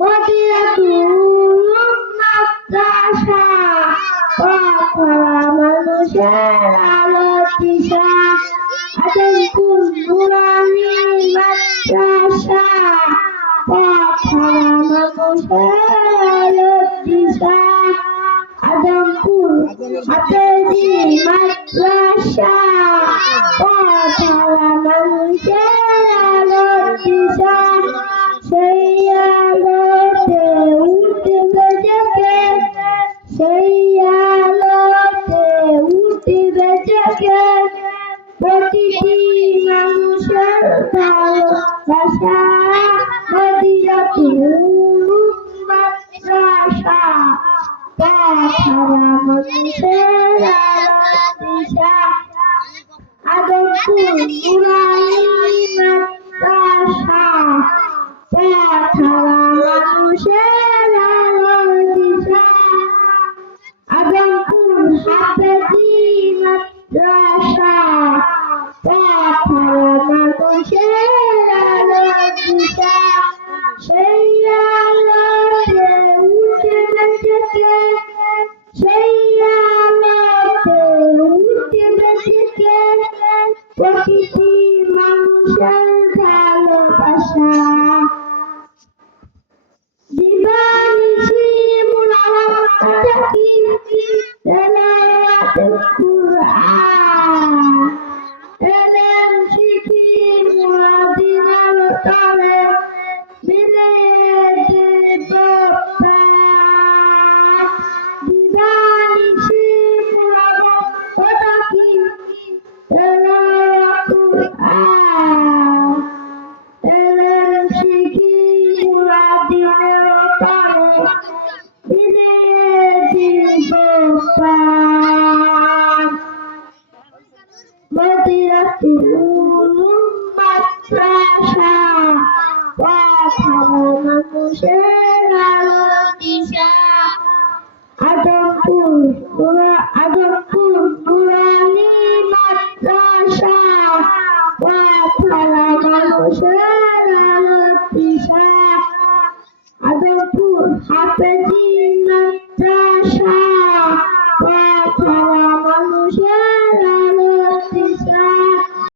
মদিনাতুল মাদ্রাসা পথহারা মানুষের আলোর দিশা আদমপুর নুরানি মাদ্রাসা পথহারা মানুষের আলোর দিশা আদমপুর হাফেজি মাদ্রাসা পথহারা মানুষের আলোর দিশা সেই আলোতে উঠবে জেগে সেই আলোতে উঠবে জেগে প্রতিটি মানুষের ভালোবাসা মদিনাতুল মাদ্রাসা পথহারা মানুষের আলোর দিশা আদমপুর নুরানি মাদ্রাসা পথহারা মানুষের আলোর দিশা আদমপুর হাফেজি মাদ্রাসা পথহারা মানুষের আলোর দিশা সেই আলোতে উঠবে জেগে সেই আলোতে উঠবে জেগে প্রতিটি মানুষের ভালোবাসা দিবানিশি মুরাদ থাকি তেলাওয়াত কুরআন এলেম শিখি মুরাদিনার তরে মিলে দেব প্রাণ দিবানিশি মুরাদ থাকি তেলাওয়াত কুরআন এলেম শিখি মুরাদিনার তরে মিলে দেব প্রাণ মদিনাতুল মাদ্রাসা পথহারা মানুষের আলোর দিশা আদমপুর নুরানি মাদ্রাসা পথহারা মানুষের আলোর দিশা আদমপুর হাফেজি